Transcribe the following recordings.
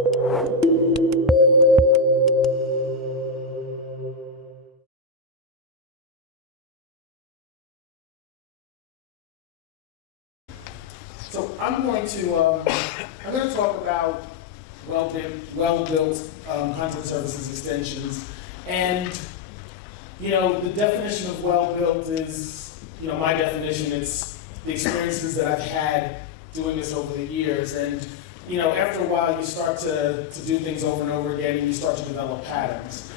So I'm going to talk about well-built content services extensions, and the definition of well-built is my definition. It's the experiences that I've had doing this over the years, and after a while you start to do things over and over again, and you start to develop patterns.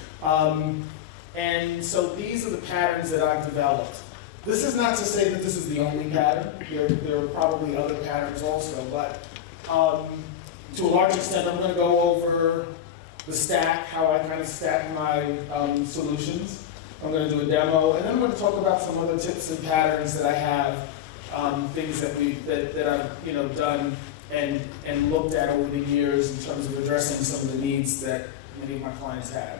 And so these are the patterns that I've developed. This is not to say that this is the only pattern. There are probably other patterns also, but to a large extent, I'm going to go over the stack, how I kind of stack my solutions. I'm going to do a demo, and then I'm going to talk about some other tips and patterns that I have, things that I've done and looked at over the years in terms of addressing some of the needs that many of my clients have.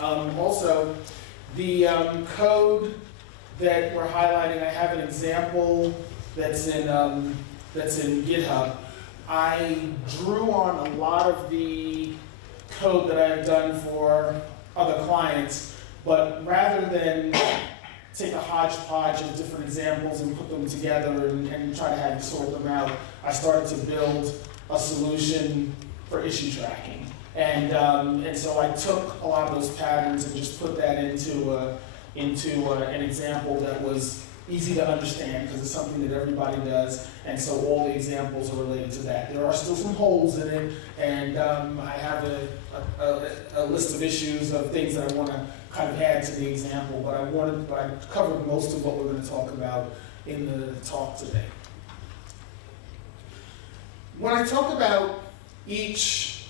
Also, the code that we're highlighting, I have an example that's in GitHub. I drew on a lot of the code that I've done for other clients, but rather than take a hodgepodge of different examples and put them together and try to have to sort them out, I started to build a solution for issue tracking. And so I took a lot of those patterns and just put that into an example that was easy to understand, because it's something that everybody does, and so all the examples are related to that. There are still some holes in it, and I have a list of issues of things that I want to kind of add to the example, but I covered most of what we're going to talk about in the talk today. When I talk about each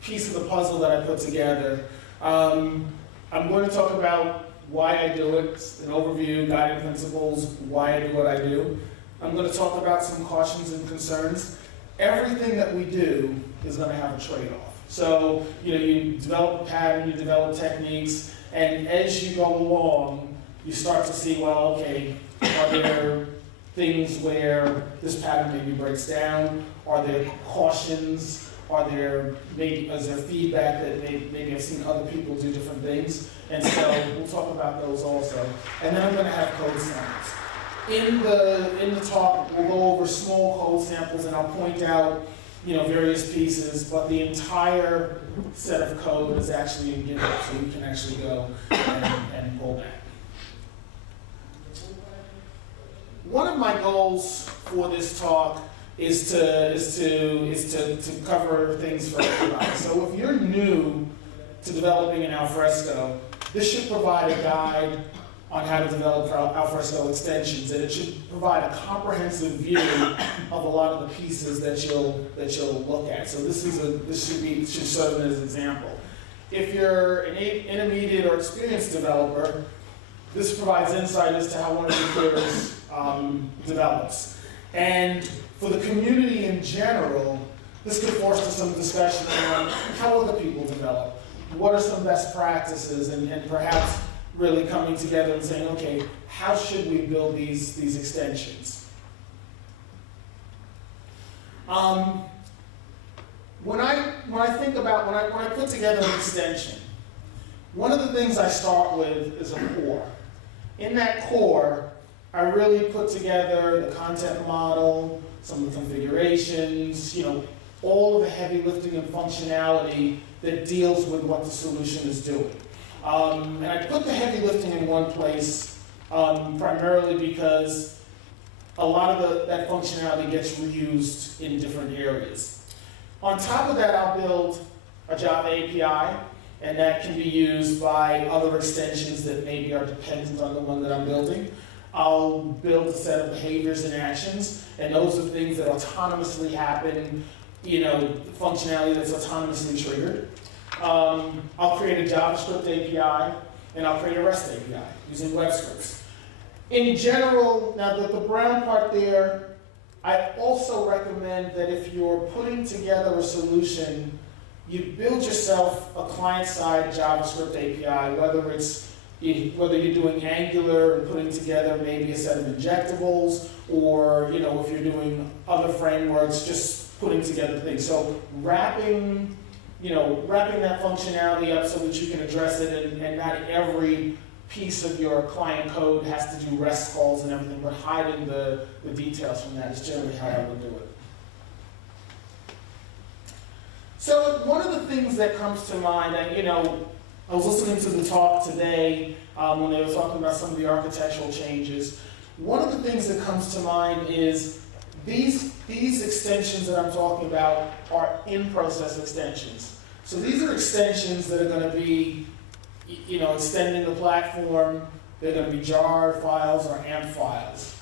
piece of the puzzle that I put together, I'm going to talk about why I do it, an overview, guiding principles, why I do what I do. I'm going to talk about some cautions and concerns. Everything that we do is going to have a trade-off. So, you develop a pattern, you develop techniques, and as you go along, you start to see, well, okay, are there things where this pattern maybe breaks down? Are there cautions? Is there feedback that maybe I've seen other people do different things? And so we'll talk about those also. And then I'm going to have code samples. In the talk, we'll go over small code samples, and I'll point out various pieces, but the entire set of code is actually in GitHub, so you can actually go and pull that. One of my goals for this talk is to cover things for everybody. So if you're new to developing in Alfresco, this should provide a guide on how to develop Alfresco extensions, and it should provide a comprehensive view of a lot of the pieces that you'll look at. So this should serve as an example. If you're an intermediate or experienced developer, this provides insight as to how one of your peers develops. And for the community in general, this could foster some discussion around how other people develop. What are some best practices, and perhaps really coming together and saying, okay, how should we build these extensions? When I put together an extension, one of the things I start with is a core. In that core, I really put together the content model, some of the configurations, all of the heavy lifting and functionality that deals with what the solution is doing. And I put the heavy lifting in one place primarily because a lot of that functionality gets reused in different areas. On top of that, I'll build a Java API, and that can be used by other extensions that maybe are dependent on the one that I'm building. I'll build a set of behaviors and actions, and those are things that autonomously happen, functionality that's autonomously triggered. I'll create a JavaScript API, and I'll create a REST API using web scripts. In general, now the brown part there, I also recommend that if you're putting together a solution, you build yourself a client-side JavaScript API, whether you're doing Angular and putting together maybe a set of injectables, or if you're doing other frameworks, just putting together things. So wrapping that functionality up so that you can address it, and not every piece of your client code has to do REST calls and everything, but hiding the details from that is generally how I would do it. So one of the things that comes to mind, and I was listening to the talk today when they were talking about some of the architectural changes. One of the things that comes to mind is these extensions that I'm talking about are in-process extensions. So these are extensions that are going to be, extending the platform. They're going to be jar files or AMP files.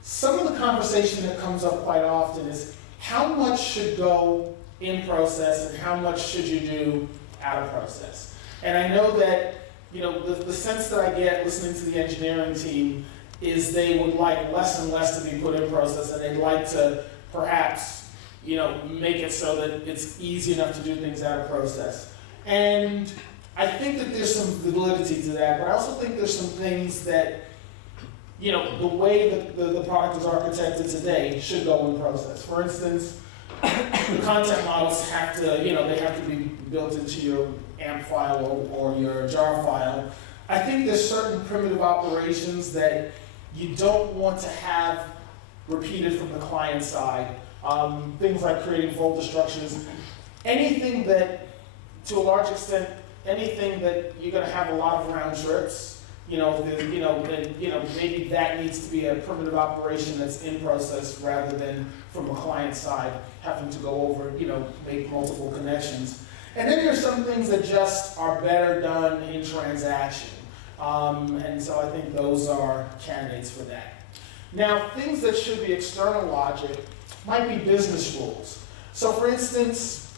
Some of the conversation that comes up quite often is how much should go in process and how much should you do out of process. And I know that, the sense that I get listening to the engineering team is they would like less and less to be put in process, and they'd like to perhaps, make it so that it's easy enough to do things out of process. And I think that there's some validity to that, but I also think there's some things that, the way that the product is architected today should go in process. For instance, the content models have to, they have to be built into your AMP file or your jar file. I think there's certain primitive operations that you don't want to have repeated from the client side. Things like creating folder structures. Anything that, to a large extent, anything that you're going to have a lot of round trips, then maybe that needs to be a primitive operation that's in process rather than from a client side having to go over, make multiple connections. And then there's some things that just are better done in transaction. And so I think those are candidates for that. Now, things that should be external logic might be business rules. So for instance,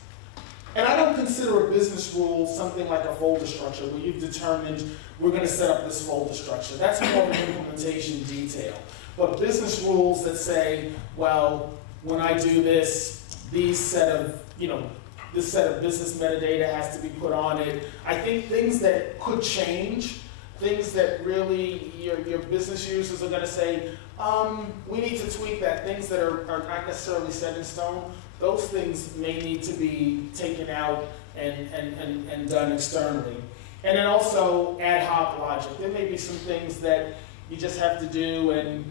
and I don't consider a business rule something like a folder structure where you've determined we're going to set up this folder structure. That's more of an implementation detail. But business rules that say, well, when I do this, this set of business metadata has to be put on it. I think things that could change, things that really your business users are going to say, we need to tweak that. Things that are not necessarily set in stone, those things may need to be taken out and done externally. And then also ad hoc logic. There may be some things that you just have to do and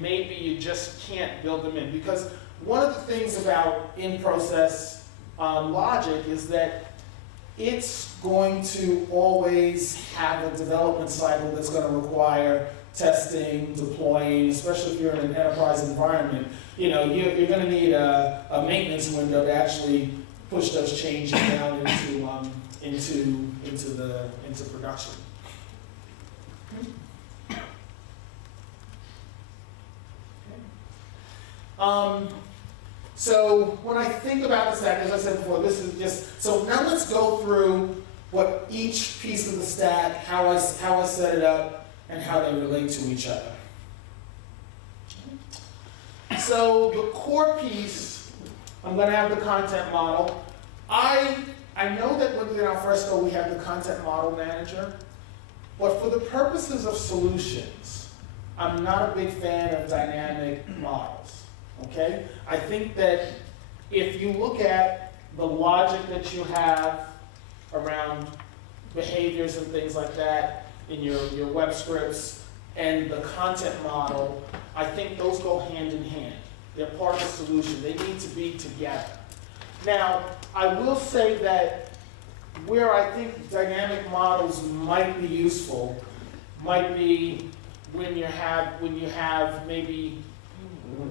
maybe you just can't build them in. Because one of the things about in-process logic is that it's going to always have a development cycle that's going to require testing, deploying, especially if you're in an enterprise environment. You're going to need a maintenance window to actually push those changes down into production. So when I think about the stack, as I said before, this is just, so now let's go through what each piece of the stack, how I set it up, and how they relate to each other. So the core piece, I'm going to have the content model. I know that within Alfresco we have the content model manager, but for the purposes of solutions, I'm not a big fan of dynamic models. Okay? I think that if you look at the logic that you have around behaviors and things like that in your web scripts and the content model, I think those go hand in hand. They're part of the solution. They need to be together. Now, I will say that where I think dynamic models might be useful might be when you have maybe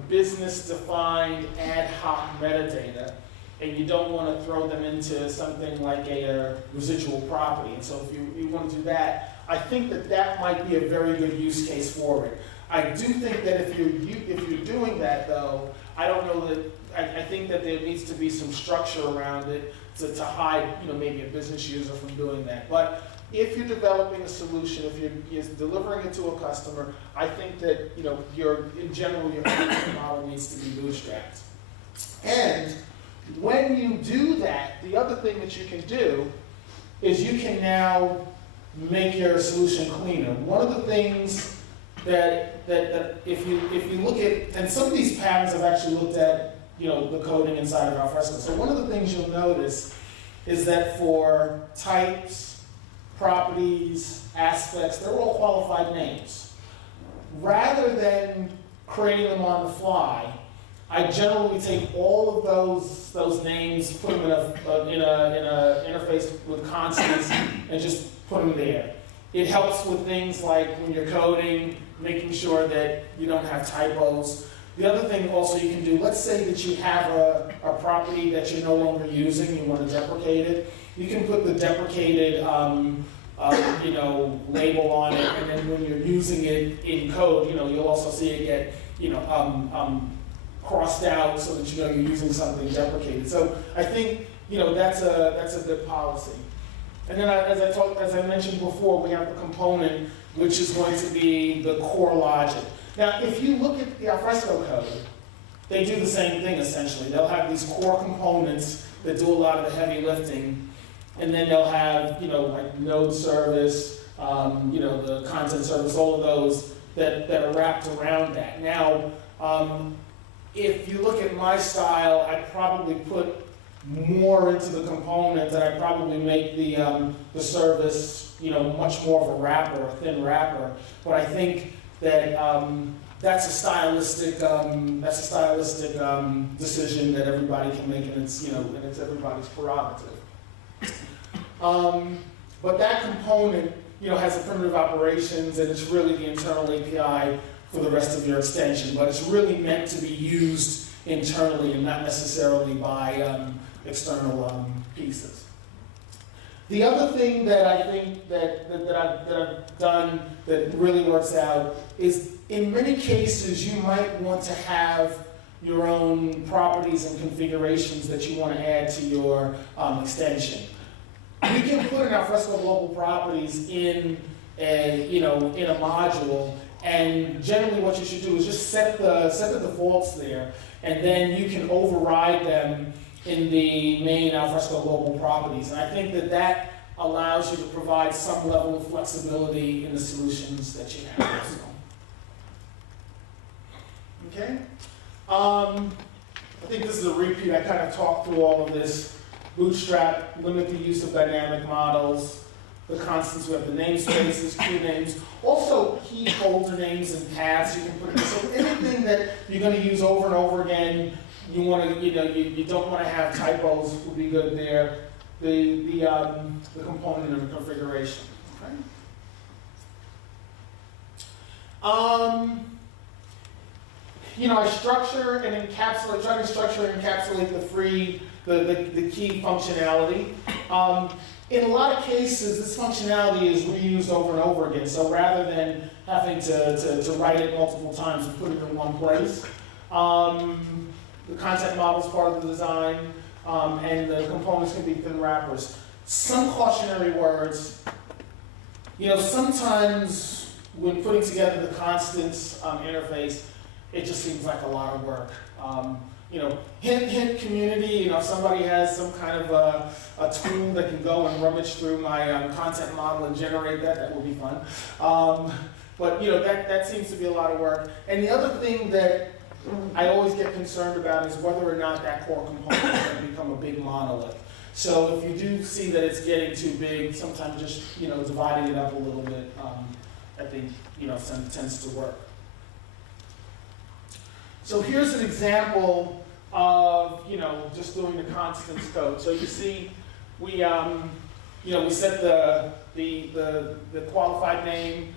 business-defined ad hoc metadata, and you don't want to throw them into something like a residual property. And so if you want to do that, I think that might be a very good use case for it. I do think that if you're doing that, though, I don't know that, I think that there needs to be some structure around it to hide, maybe a business user from doing that. But if you're developing a solution, if you're delivering it to a customer, I think that in general your content model needs to be bootstrapped. And when you do that, the other thing that you can do is you can now make your solution cleaner. One of the things that if you look at, and some of these patterns I've actually looked at the coding inside of Alfresco. So one of the things you'll notice is that for types, properties, aspects, they're all qualified names. Rather than creating them on the fly, I generally take all of those names, put them in a interface with constants, and just put them there. It helps with things like when you're coding, making sure that you don't have typos. The other thing also you can do, let's say that you have a property that you're no longer using, you want to deprecate it. You can put the deprecated label on it, and then when you're using it in code, you'll also see it get crossed out so that you're using something deprecated. So I think that's a good policy. And then as I mentioned before, we have the component, which is going to be the core logic. Now, if you look at the Alfresco code, they do the same thing essentially. They'll have these core components that do a lot of the heavy lifting, and then they'll have like node service, the content service, all of those that are wrapped around that. Now, if you look at my style, I probably put more into the component, and I probably make the service much more of a wrapper, a thin wrapper. But I think that that's a stylistic decision that everybody can make, and it's everybody's prerogative. But that component has the primitive operations, and it's really the internal API for the rest of your extension, but it's really meant to be used internally and not necessarily by external pieces. The other thing that I think that I've done that really works out is, in many cases, you might want to have your own properties and configurations that you want to add to your extension. You can put in Alfresco global properties in a module, and generally what you should do is just set the defaults there, and then you can override them in the main Alfresco global properties. And I think that allows you to provide some level of flexibility in the solutions that you have also. Okay? I think this is a repeat. I kind of talked through all of this. Bootstrap, limit the use of dynamic models, the constants, we have the namespaces, key names, also key folder names and paths you can put in. So anything that you're going to use over and over again, you want to, you don't want to have typos, will be good there. The component and the configuration. Okay. I structure and encapsulate, try to structure and encapsulate the key functionality. In a lot of cases, this functionality is reused over and over again. So rather than having to write it multiple times and put it in one place, the content model is part of the design, and the components can be thin wrappers. Some cautionary words. Sometimes when putting together the constants interface, it just seems like a lot of work. Hint community, if somebody has some kind of a tool that can go and rummage through my content model and generate that would be fun. But that seems to be a lot of work. And the other thing that I always get concerned about is whether or not that core component is going to become a big monolith. So if you do see that it's getting too big, sometimes just dividing it up a little bit, I think tends to work. So here's an example of just doing the constants code. So you see, we set the qualified name.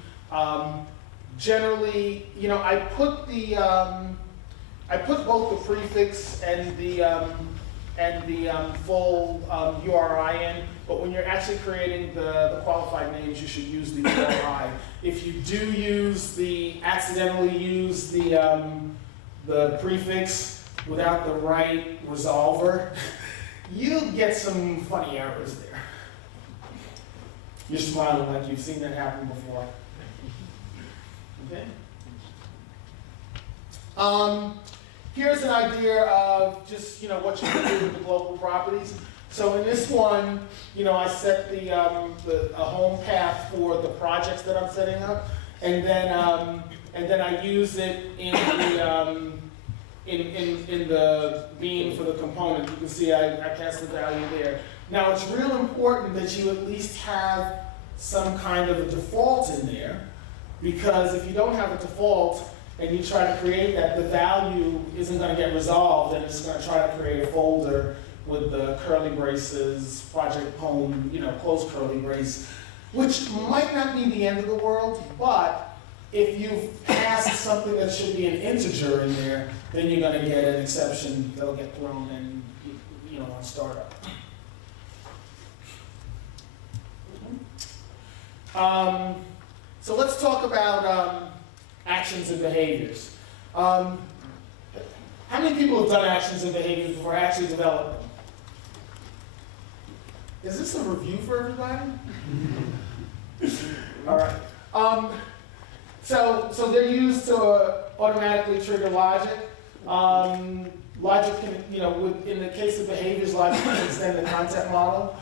Generally, I put both the prefix and the full URI in. But when you're actually creating the qualified names, you should use the URI. If you do accidentally use the prefix without the right resolver, you'll get some funny errors there. You're smiling like you've seen that happen before. Okay. Here's an idea of just what you can do with the global properties. So in this one, I set a home path for the projects that I'm setting up, and then I use it in in the bean for the component. You can see I passed the value there. Now it's real important that you at least have some kind of a default in there, because if you don't have a default and you try to create that, the value isn't going to get resolved, and it's going to try to create a folder with the curly braces, project home, close curly brace, which might not be the end of the world, but if you've passed something that should be an integer in there, then you're going to get an exception that'll get thrown in, on startup. So let's talk about actions and behaviors. How many people have done actions and behaviors before actually developing them? Is this a review for everybody? All right. So they're used to automatically trigger logic. Logic can, in the case of behaviors, logic can extend the content model.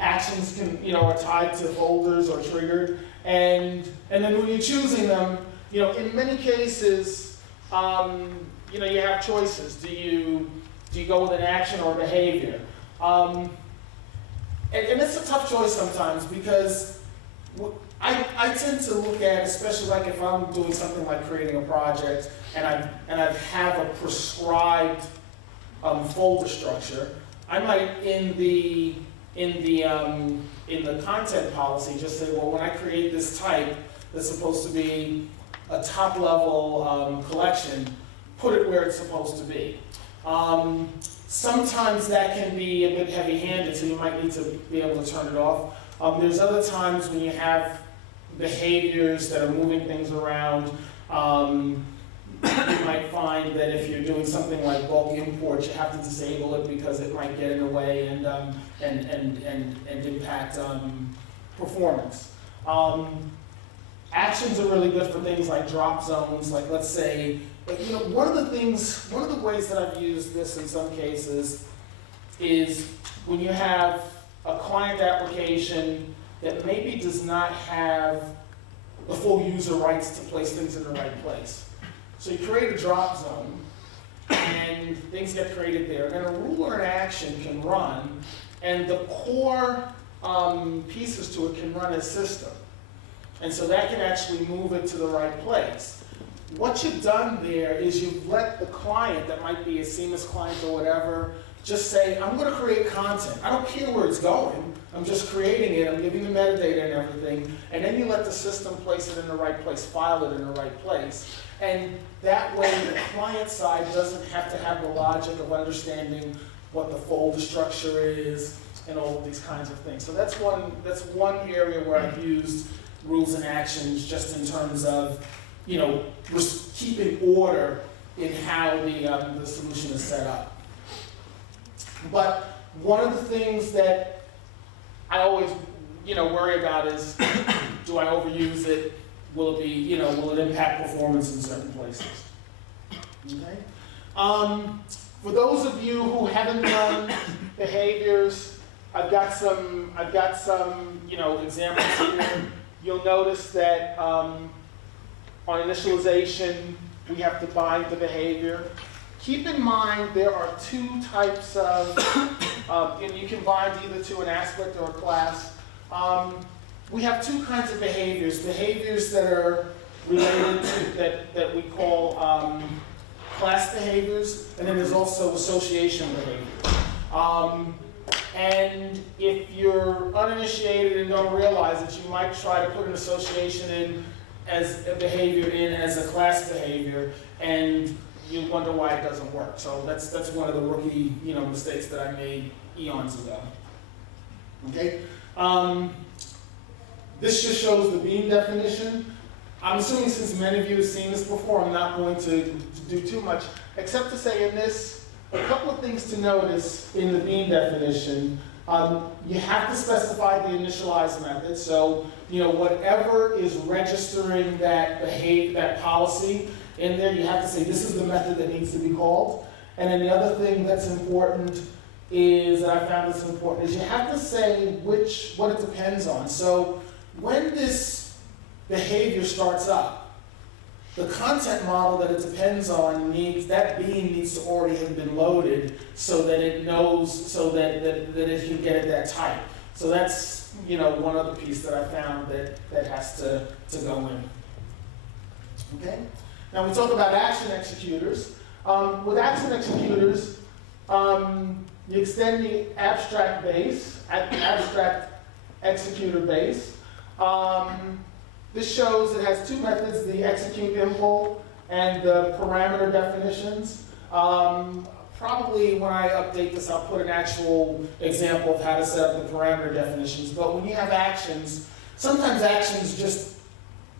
Actions can, are tied to folders or triggered. And then when you're choosing them, in many cases, you have choices. Do you go with an action or a behavior? And it's a tough choice sometimes, because I tend to look at, especially like if I'm doing something like creating a project and I have a prescribed folder structure, I might in the content policy just say, well, when I create this type that's supposed to be a top level collection, put it where it's supposed to be. Sometimes that can be a bit heavy-handed, so you might need to be able to turn it off. There's other times when you have behaviors that are moving things around. You might find that if you're doing something like bulk imports, you have to disable it because it might get in the way and impact performance. Actions are really good for things like drop zones. Like, let's say, one of the ways that I've used this in some cases is when you have a client application that maybe does not have the full user rights to place things in the right place. So you create a drop zone, and things get created there, and a rule or an action can run, and the core pieces to it can run as system. And so that can actually move it to the right place. What you've done there is you've let the client, that might be a seamless client or whatever, just say, I'm going to create content. I don't care where it's going. I'm just creating it. I'm giving the metadata and everything. And then you let the system place it in the right place, file it in the right place. And that way the client side doesn't have to have the logic of understanding what the folder structure is and all of these kinds of things. So that's one area where I've used rules and actions, just in terms of, keeping order in how the solution is set up. But one of the things that I always, worry about is, do I overuse it? Will it be, will it impact performance in certain places? Okay. For those of you who haven't done behaviors, I've got some, examples here. You'll notice that on initialization, we have to bind the behavior. Keep in mind there are two types of, and you can bind either to an aspect or a class. We have two kinds of behaviors. Behaviors that are related to, that we call class behaviors, and then there's also association behavior. And if you're uninitiated and don't realize it, you might try to put an association in as a behavior as a class behavior, and you wonder why it doesn't work. So that's one of the rookie mistakes that I made eons ago. Okay. This just shows the bean definition. I'm assuming since many of you have seen this before, I'm not going to do too much, except to say in this, a couple of things to notice in the bean definition. You have to specify the initialize method. So, whatever is registering that that policy in there, you have to say this is the method that needs to be called. And then the other thing that's important is, that I found this important, is you have to say what it depends on. So when this behavior starts up, the content model that it depends on that bean needs to already have been loaded so that it knows, so that it can get at that type. So that's, one other piece that I found that has to go in. Okay? Now we talk about action executors. With action executors, you extend the abstract executor base. This shows it has two methods, the execute impl and the parameter definitions. Probably when I update this, I'll put an actual example of how to set up the parameter definitions. But when you have actions, sometimes actions just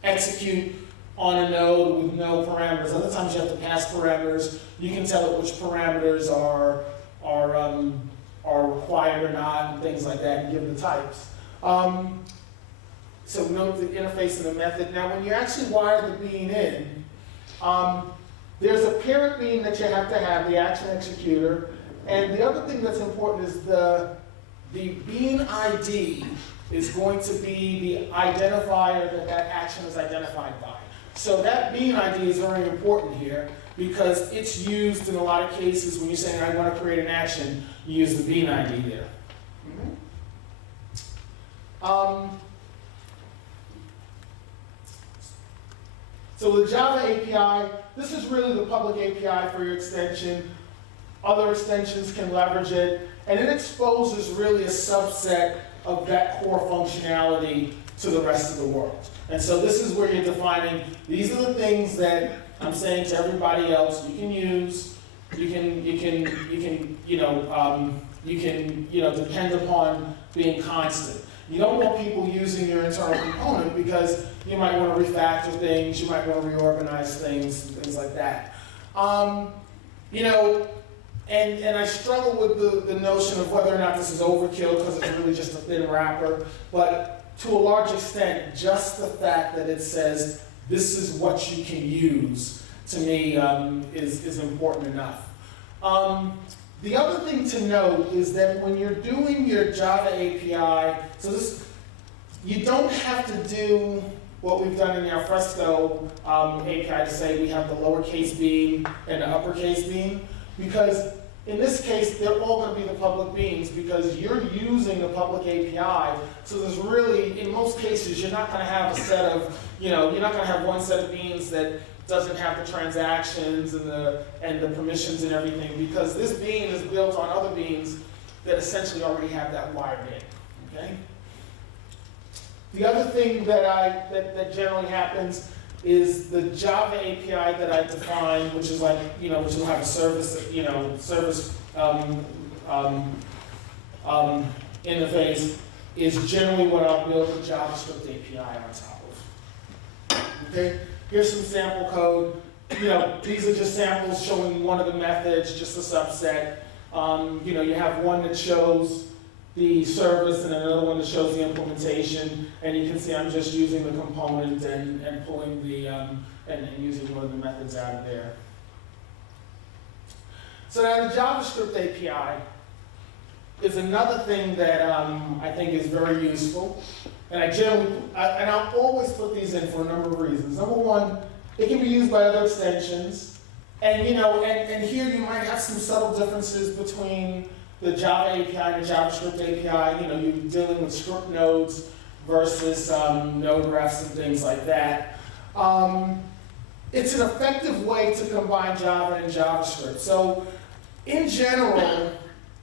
execute on a node with no parameters. Other times you have to pass parameters. You can tell it which parameters are required or not, and things like that, and give the types. So note the interface and the method. Now when you actually wire the bean in, there's a parent bean that you have to have, the action executor. And the other thing that's important is the bean ID is going to be the identifier that action is identified by. So that bean ID is very important here because it's used in a lot of cases when you're saying, I want to create an action, you use the bean ID there. So the Java API, this is really the public API for your extension. Other extensions can leverage it, and it exposes really a subset of that core functionality to the rest of the world. And so this is where you're defining, these are the things that I'm saying to everybody else you can use, you can depend upon being constant. You don't want people using your internal component because you might want to refactor things, you might want to reorganize things, and things like that. And I struggle with the notion of whether or not this is overkill because it's really just a thin wrapper, but to a large extent, just the fact that it says this is what you can use, to me, is important enough. The other thing to note is that when you're doing your Java API, you don't have to do what we've done in the Alfresco API to say we have the lowercase bean and the uppercase bean, because in this case, they're all going to be the public beans because you're using the public API. So there's really, in most cases, you're not going to have a set of, you're not going to have one set of beans that doesn't have the transactions and the permissions and everything, because this bean is built on other beans that essentially already have that wired in. Okay. The other thing that generally happens is the Java API that I define, which is like, which will have a service, service interface, is generally what I'll build a JavaScript API on top of. Okay, here's some sample code. These are just samples showing one of the methods, just a subset. You have one that shows the service and another one that shows the implementation, and you can see I'm just using the component and pulling the and using one of the methods out of there. So now the JavaScript API is another thing that I think is very useful, and I'll always put these in for a number of reasons. Number one, it can be used by other extensions, and and here you might have some subtle differences between the Java API and the JavaScript API. You're dealing with script nodes versus node refs and things like that. It's an effective way to combine Java and JavaScript. So in general,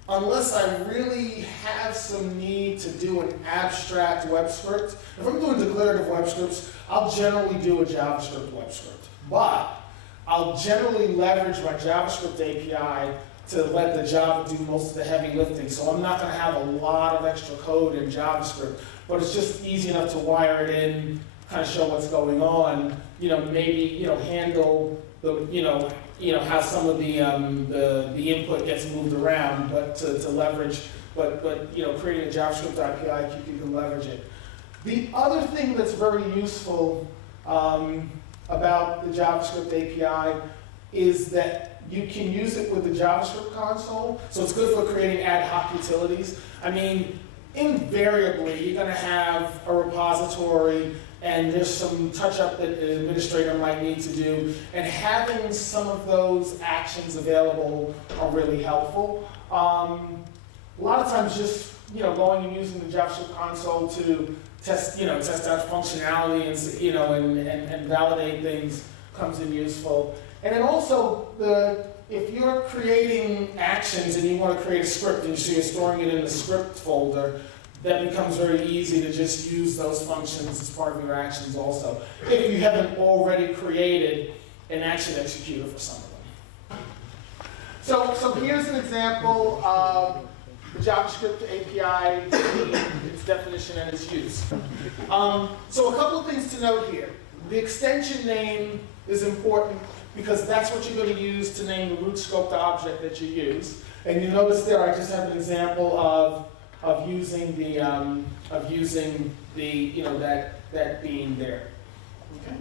unless I really have some need to do an abstract web script, if I'm doing declarative web scripts, I'll generally do a JavaScript web script. But I'll generally leverage my JavaScript API to let the Java do most of the heavy lifting. So I'm not going to have a lot of extra code in JavaScript, but it's just easy enough to wire it in, kind of show what's going on, maybe, handle the, how some of the input gets moved around, but to leverage, but creating a JavaScript API, you can leverage it. The other thing that's very useful about the JavaScript API is that you can use it with the JavaScript console, so it's good for creating ad hoc utilities. I mean, invariably, you're going to have a repository and there's some touch-up that an administrator might need to do, and having some of those actions available are really helpful. A lot of times just, going and using the JavaScript console to test out functionality and validate things comes in useful. And then also, if you're creating actions and you want to create a script and so you're storing it in the script folder, that becomes very easy to just use those functions as part of your actions also, if you haven't already created an action executor for some of them. So here's an example of the JavaScript API, its definition and its use. So a couple of things to note here. The extension name is important because that's what you're going to use to name the root scoped object that you use. And you notice there, I just have an example of using that being there. Okay.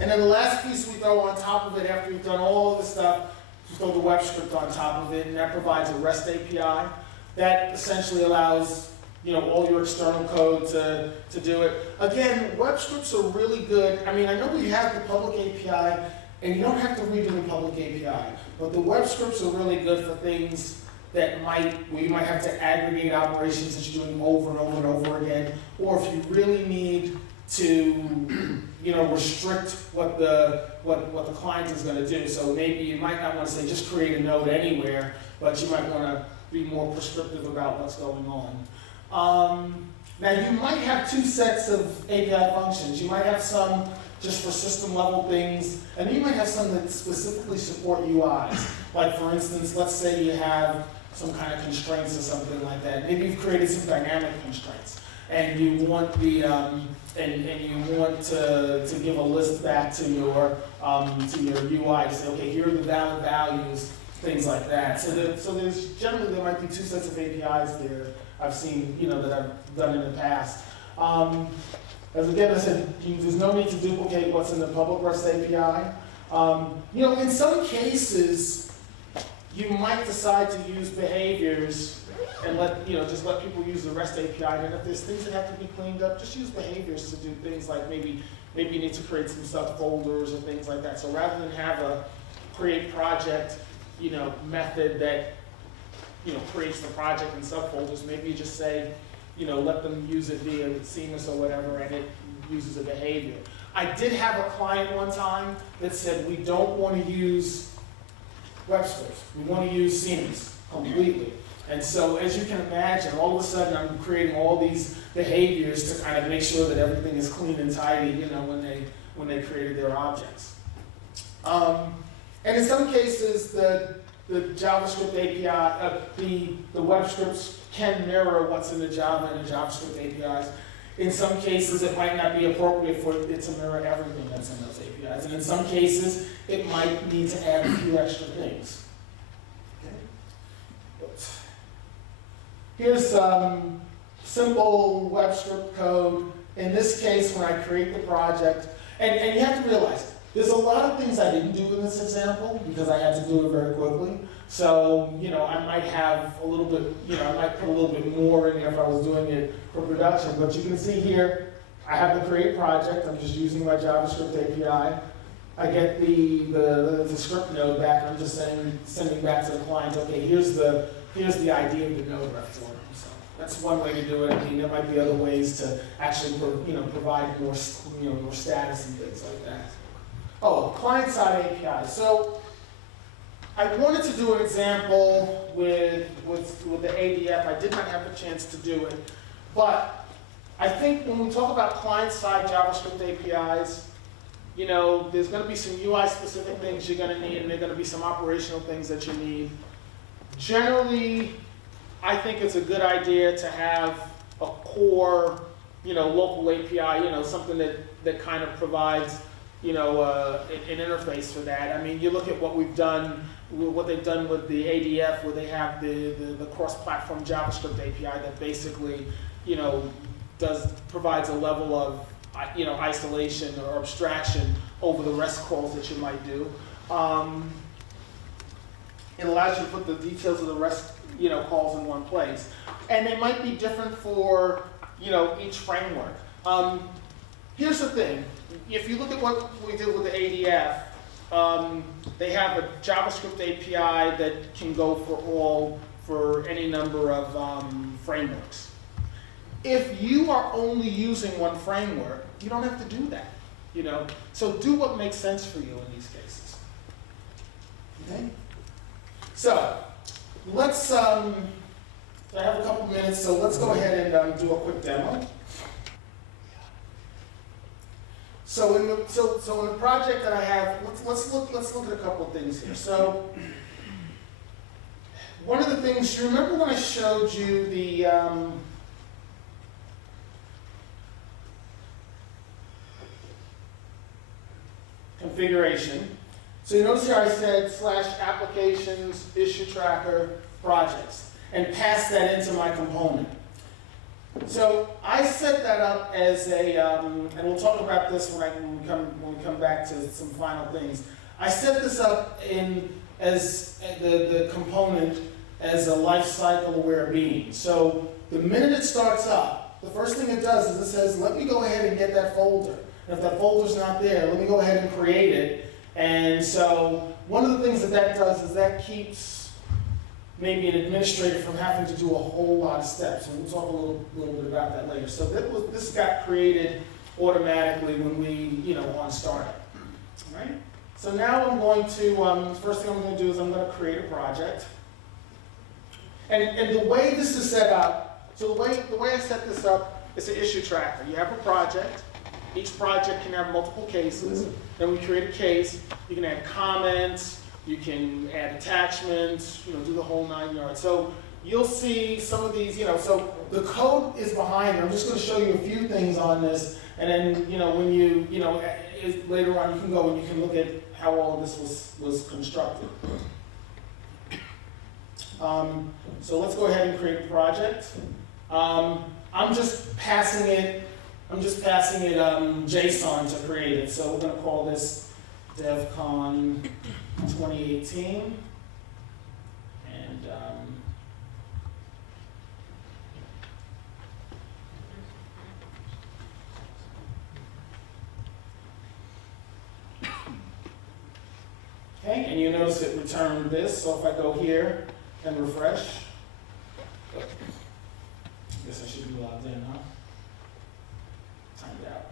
And then the last piece we throw on top of it after we've done all of the stuff, we throw the web script on top of it, and that provides a REST API that essentially allows all your external code to do it. Again, web scripts are really good. I mean, I know we have the public API, and you don't have to redo the public API, but the web scripts are really good for things where you might have to aggregate operations that you're doing over and over and over again, or if you really need to restrict what the client is going to do. So maybe you might not want to say just create a node anywhere, but you might want to be more prescriptive about what's going on. Now you might have two sets of API functions. You might have some just for system level things, and you might have some that specifically support UIs. Like for instance, let's say you have some kind of constraints or something like that. Maybe you've created some dynamic constraints, and you want you want to give a list back to your UI to say, okay, here are the valid values, things like that. So there's generally there might be two sets of APIs there I've seen that I've done in the past. As again I said, there's no need to duplicate what's in the public REST API. In some cases, you might decide to use behaviors and just let people use the REST API. And if there's things that have to be cleaned up, just use behaviors to do things like maybe you need to create some subfolders or things like that. So rather than have a create project, method that creates the project in subfolders, maybe you just say, let them use it via Seamless or whatever, and it uses a behavior. I did have a client one time that said we don't want to use web scripts. We want to use Seamless completely. And so as you can imagine, all of a sudden I'm creating all these behaviors to kind of make sure that everything is clean and tidy, when they created their objects. And in some cases, the JavaScript API, the web scripts can mirror what's in the Java and the JavaScript APIs. In some cases, it might not be appropriate for it to mirror everything that's in those APIs. And in some cases, it might need to add a few extra things. Okay. Here's some simple web script code. In this case, when I create the project, and you have to realize, there's a lot of things I didn't do in this example because I had to do it very quickly. So, I might have a little bit, I might put a little bit more in there if I was doing it for production. But you can see here, I have the create project. I'm just using my JavaScript API. I get the script node back. I'm just sending back to the client, okay, here's the ID of the node ref for them. So that's one way to do it. I mean, there might be other ways to actually, provide more, more status and things like that. Oh, client-side API. So I wanted to do an example with the ADF. I did not have a chance to do it. But I think when we talk about client-side JavaScript APIs, there's going to be some UI-specific things you're going to need, and there are going to be some operational things that you need. Generally, I think it's a good idea to have a core, local API, something that kind of provides an interface for that. I mean, you look at what we've done, what they've done with the ADF, where they have the cross-platform JavaScript API that basically, provides a level of, isolation or abstraction over the REST calls that you might do. It allows you to put the details of the REST, calls in one place. And they might be different for each framework. Here's the thing. If you look at what we did with the ADF, they have a JavaScript API that can go for any number of frameworks. If you are only using one framework, you don't have to do that. So do what makes sense for you in these cases. Okay? So let's. I have a couple minutes, so let's go ahead and do a quick demo. So in the project that I have, let's look at a couple of things here. So one of the things, you remember when I showed you the configuration? So you notice here I said /applications, issue tracker, projects, and pass that into my component. So I set that up as a, and we'll talk about this when we come back to some final things. I set this up as the component as a life cycle aware being. So the minute it starts up, the first thing it does is it says, let me go ahead and get that folder. And if that folder's not there, let me go ahead and create it. And so one of the things that does is that keeps maybe an administrator from having to do a whole lot of steps. And we'll talk a little bit about that later. So this got created automatically when we, on startup. All right? So now I'm going to, first thing I'm going to do is I'm going to create a project. And the way this is set up, so the way I set this up is an issue tracker. You have a project. Each project can have multiple cases. Then we create a case. You can add comments. You can add attachments, do the whole 9 yards. So you'll see some of these, so the code is behind. I'm just going to show you a few things on this, and then, when you, later on you can go and you can look at how all of this was constructed. So let's go ahead and create a project. I'm just passing it JSON to create it. So we're going to call this DevCon 2018, and okay, and you notice it returned this. So if I go here and refresh, I guess I should be logged in, huh? Timed out.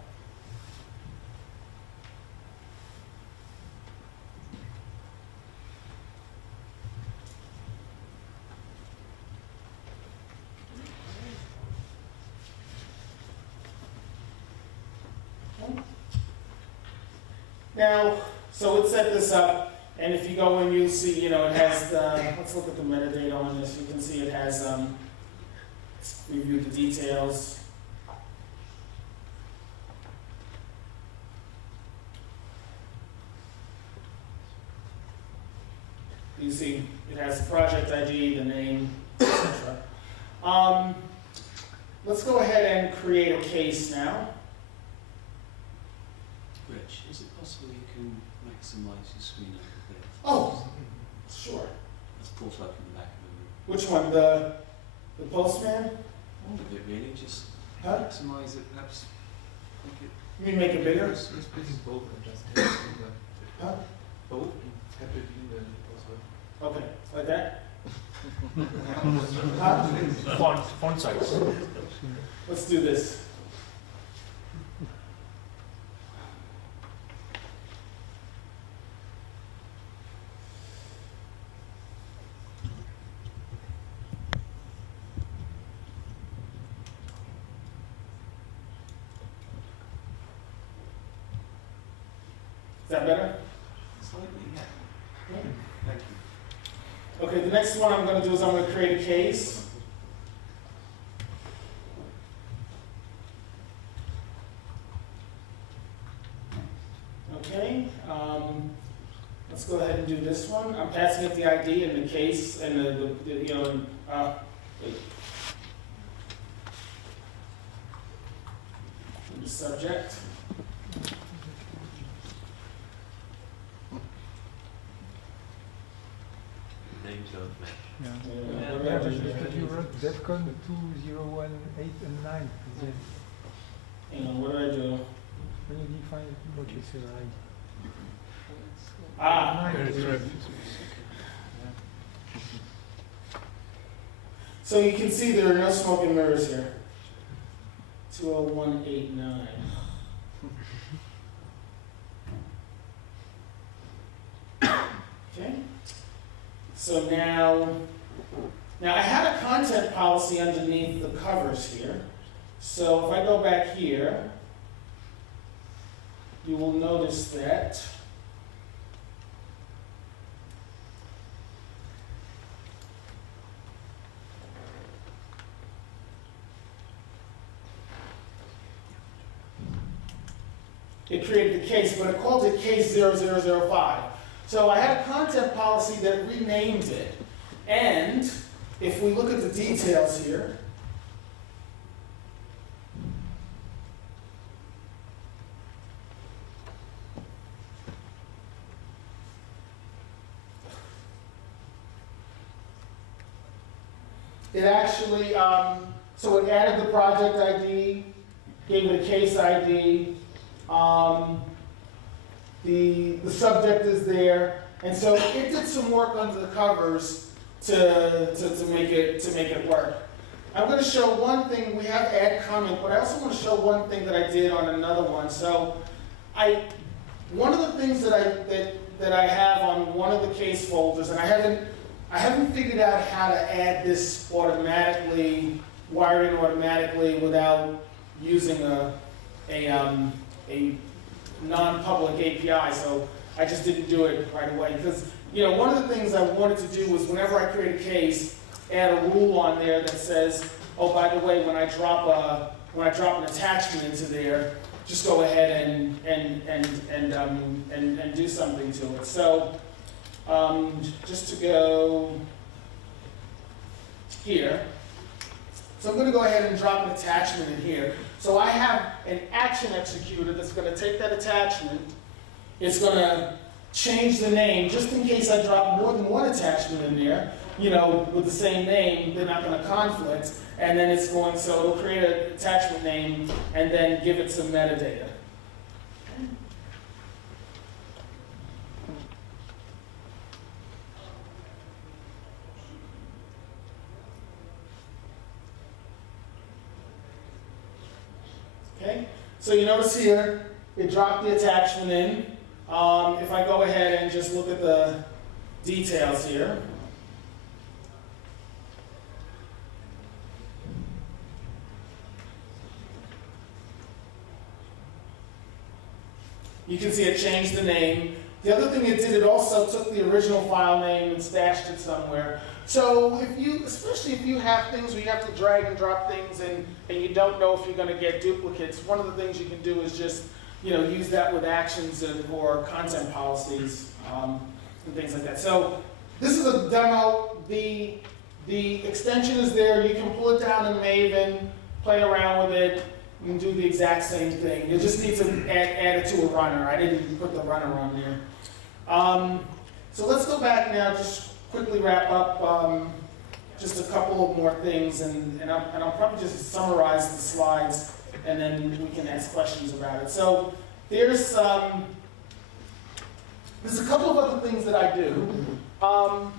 Now, so let's set this up, and if you go in, you'll see, it has the, let's look at the metadata on this. You can see it has, review the details. You see, it has the project ID, the name, etc. Let's go ahead and create a case now. Rich, is it possible you can maximize your screen a little bit? Oh, sure. That's brought up in the back of the room. Which one? The Postman? All of it really, just Huh? maximize it, perhaps make it... You mean make it bigger? It's pretty bold and just tap it Huh? bold and tap it in the also. Okay, like that? Huh? Font size. Let's do this. Is that better? Slightly, yeah. Thank you. Okay, the next one I'm going to do is I'm going to create a case. Okay, let's go ahead and do this one. I'm passing it the ID and the case and wait. The subject. Names of Yeah. Yeah, what Yeah, did I do? but you wrote DevCon 2018 and 9. Hang on, what did I do? When you define what you say, right? Ah, Nine is right. so you can see there are no smoke and mirrors here. 20189. Okay. So now I had a content policy underneath the covers here. So if I go back here, you will notice that it created the case, but it called it case 0005. So I had a content policy that renamed it. And if we look at the details here, it actually, so it added the project ID, gave it a case ID, the subject is there, and so it did some work under the covers to make it work. I'm going to show one thing. We have add comment, but I also want to show one thing that I did on another one. So, one of the things that I have on one of the case folders, and I haven't figured out how to add this automatically, wired in automatically without using a non-public API. So I just didn't do it right away because one of the things I wanted to do was whenever I create a case, add a rule on there that says, oh, by the way, when I drop an attachment into there, just go ahead and do something to it. So just to go here. So I'm going to go ahead and drop an attachment in here. So I have an action executor that's going to take that attachment. It's going to change the name just in case I drop more than one attachment in there, with the same name, they're not going to conflict. And then so it'll create an attachment name and then give it some metadata. Okay, so you notice here, it dropped the attachment in. If I go ahead and just look at the details here, you can see it changed the name. The other thing it did, it also took the original file name and stashed it somewhere. So especially if you have things where you have to drag and drop things and you don't know if you're going to get duplicates, one of the things you can do is just use that with actions or content policies and things like that. So this is a demo. The extension is there. You can pull it down in Maven, play around with it. You can do the exact same thing. You just need to add it to a runner. I didn't put the runner on there. So let's go back now, just quickly wrap up just a couple of more things, and I'll probably just summarize the slides, and then we can ask questions about it. So there's a couple of other things that I do. Well,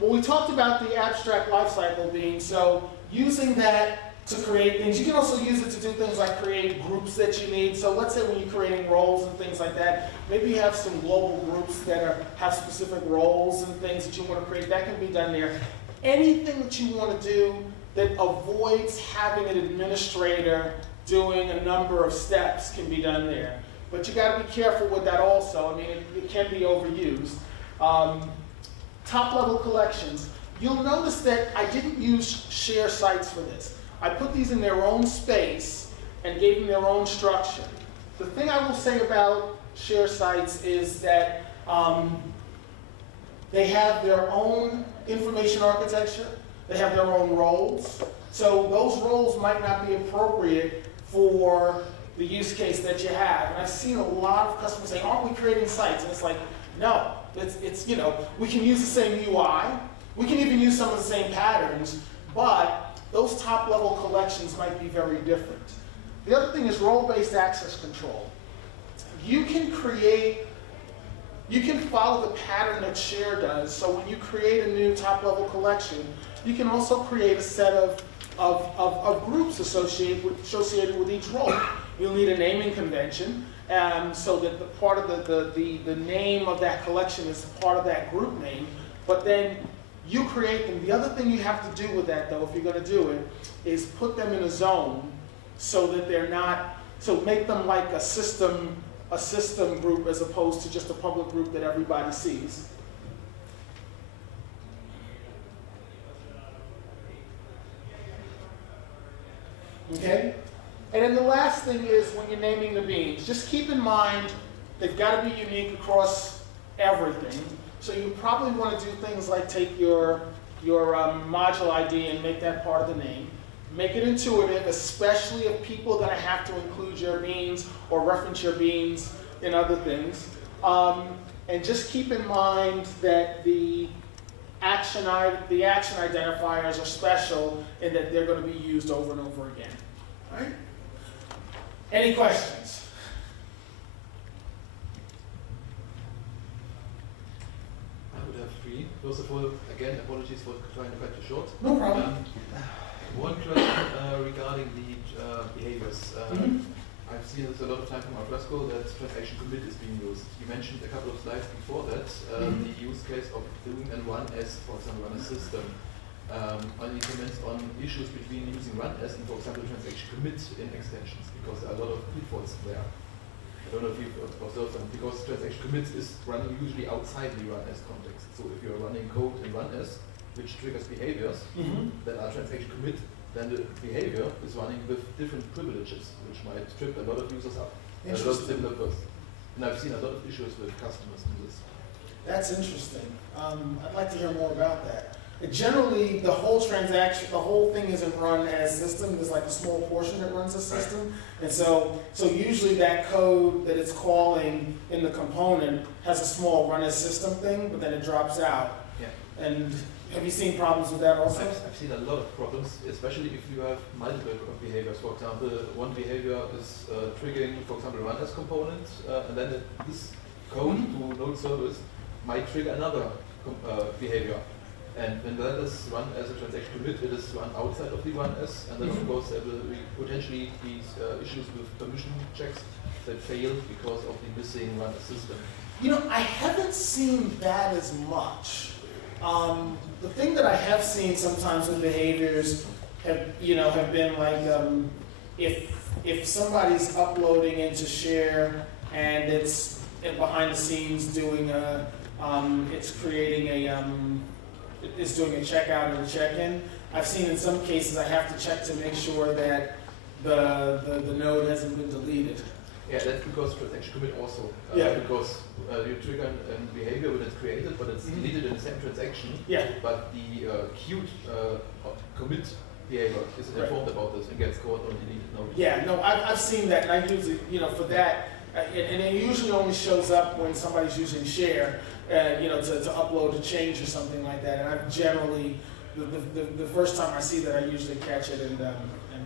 we talked about the abstract lifecycle being, so using that to create things. You can also use it to do things like create groups that you need. So let's say when you're creating roles and things like that, maybe you have some global groups that have specific roles and things that you want to create. That can be done there. Anything that you want to do that avoids having an administrator doing a number of steps can be done there. But you got to be careful with that also. I mean, it can be overused. Top level collections. You'll notice that I didn't use share sites for this. I put these in their own space and gave them their own structure. The thing I will say about share sites is that they have their own information architecture. They have their own roles. So those roles might not be appropriate for the use case that you have. And I've seen a lot of customers say, aren't we creating sites? And it's like, no, It's you know, we can use the same UI, we can even use some of the same patterns, but those top level collections might be very different. The other thing is role-based access control. You can follow the pattern that Share does, so when you create a new top level collection, you can also create a set of groups associated with each role. You'll need a naming convention, so that the part of the name of that collection is part of that group name, but then you create them. The other thing you have to do with that, though, if you're going to do it, is put them in a zone so that they're not, so make them like a system group as opposed to just a public group that everybody sees. Okay? And then the last thing is when you're naming the beans, just keep in mind they've got to be unique across everything. So you probably want to do things like take your module ID and make that part of the name. Make it intuitive, especially if people are going to have to include your beans or reference your beans in other things. And just keep in mind that the action identifiers are special in that they're going to be used over and over again. All right? Any questions? I would have three. First of all, again, apologies for trying to cut you short. No problem. One question regarding the behaviors. I've seen this a lot of time from Alfresco that transaction commit is being used. You mentioned a couple of slides before that the use case of doing and run as, for example, run a system. Only comments on issues between using run as and, for example, transaction commit in extensions, because there are a lot of pitfalls there. I don't know if you've observed them, because transaction commit is running usually outside the run as context. So if you're running code in run as, which triggers behaviors that are transaction commit, then the behavior is running with different privileges, which might trip a lot of users up. A lot of similar first. And I've seen a lot of issues with customers in this. That's interesting. I'd like to hear more about that. Generally, the whole transaction, the whole thing isn't run as system. There's like a small portion that runs a system. Right. And so usually that code that it's calling in the component has a small run as system thing, but then it drops out. Yeah. And have you seen problems with that also? I've seen a lot of problems, especially if you have multiple behaviors. For example, one behavior is triggering, for example, run as component, and then this code to node service might trigger another behavior. And when that is run as a transaction commit, it is run outside of the run as, and then of course there will be potentially these issues with permission checks that fail because of the missing run as system. You know, I haven't seen that as much. The thing that I have seen sometimes with behaviors have been like if somebody's uploading into Share and it's behind the scenes doing it's creating it's doing a checkout and a check-in. I've seen in some cases I have to check to make sure that the node hasn't been deleted. Yeah, that's because transaction commit also. Because you trigger a behavior when it's created, but it's deleted in the same transaction. Yeah. But the queued commit behavior isn't informed about this and gets caught on deleted node. Yeah, no, I've seen that, and I usually, for that, and it usually only shows up when somebody's using Share, to upload a change or something like that. And I've generally, the first time I see that, I usually catch it and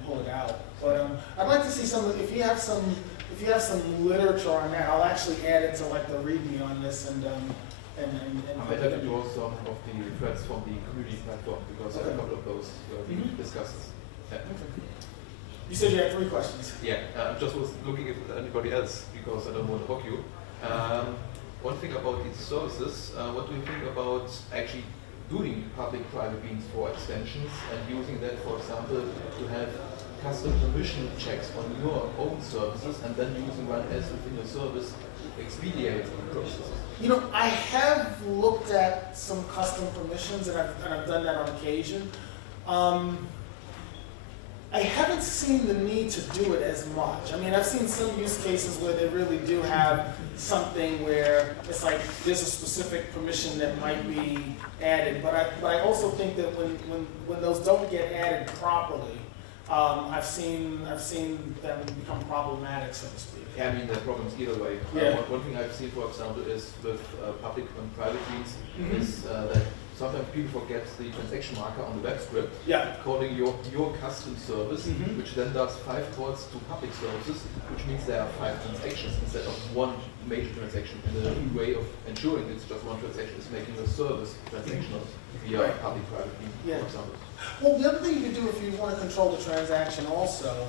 pull it out. But I'd like to see if you have some literature on that, I'll actually add it to like the README on this and I might have to do also some of the threads from the community platform, because a couple of those we discussed. Yeah. You said you had 3 questions. Yeah, I just was looking at anybody else because I don't want to hog you. One thing about these services, what do you think about actually doing public-private beans for extensions and using that, for example, to have custom permission checks on your own services and then using run as within your service to expedite the process? You know, I have looked at some custom permissions and I've done that on occasion. I haven't seen the need to do it as much. I mean, I've seen some use cases where they really do have something where it's like there's a specific permission that might be added. But I also think that when those don't get added properly, I've seen them become problematic, so to speak. Yeah, I mean, there are problems either way. Yeah. One thing I've seen, for example, is with public and private keys, Mhm. is that sometimes people forget the transaction marker on the web script, Yeah. calling your custom service, Mhm. which then does 5 calls to public services, which means there are 5 transactions instead of one major transaction. And the way of ensuring it's just one transaction is making the service transactional via Right. public-private key, Yeah. for example. Well, the other thing you can do if you want to control the transaction also,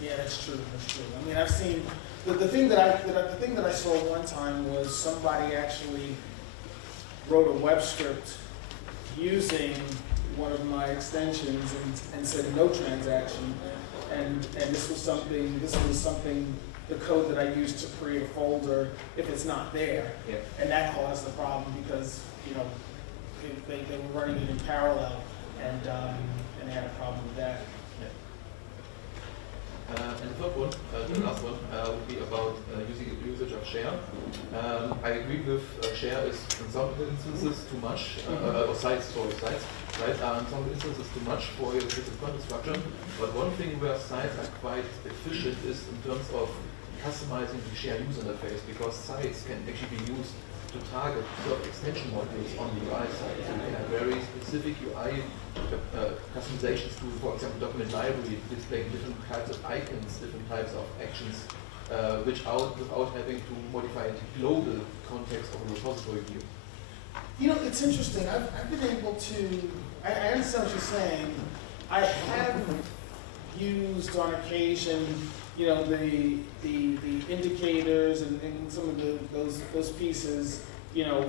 yeah, that's true, that's true. I mean, I've seen, the thing that I saw one time was somebody actually wrote a web script using one of my extensions and said no transaction. And this was something, the code that I used to create a folder if it's not there. Yeah. And that caused the problem because, you know, they were running it in parallel and they had a problem with that. And the third one, the last one, would be about usage of share. I agree with share is in some instances too much, or sites, right? In some instances too much for your business content structure. But one thing where sites are quite efficient is in terms of customizing the share user interface, because sites can actually be used to target certain extension modules on the UI side. So you can have very specific UI customizations to, for example, document library, displaying different types of icons, different types of actions, without having to modify the global context of a repository view. You know, it's interesting. I've been able to, I understand what you're saying. I have used on occasion, you know, the indicators and some of those pieces, you know,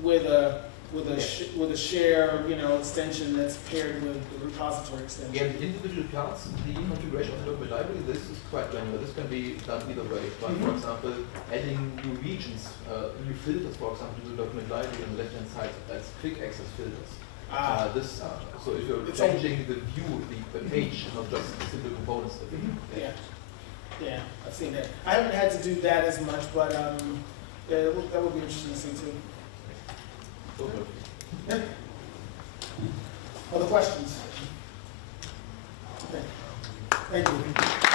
with a share, you know, extension that's paired with the repository extension. Yeah, the individual parts, the configuration of the document library, this is quite granular. This can be done either way. But for example, adding new regions, new filters, for example, to the document library on the left-hand side, that's quick access filters. So if you're changing the view, the page, not just simple components. Yeah. Yeah, I've seen that. I haven't had to do that as much, but yeah, that would be interesting to see too. Yeah. Other questions? Okay. Thank you.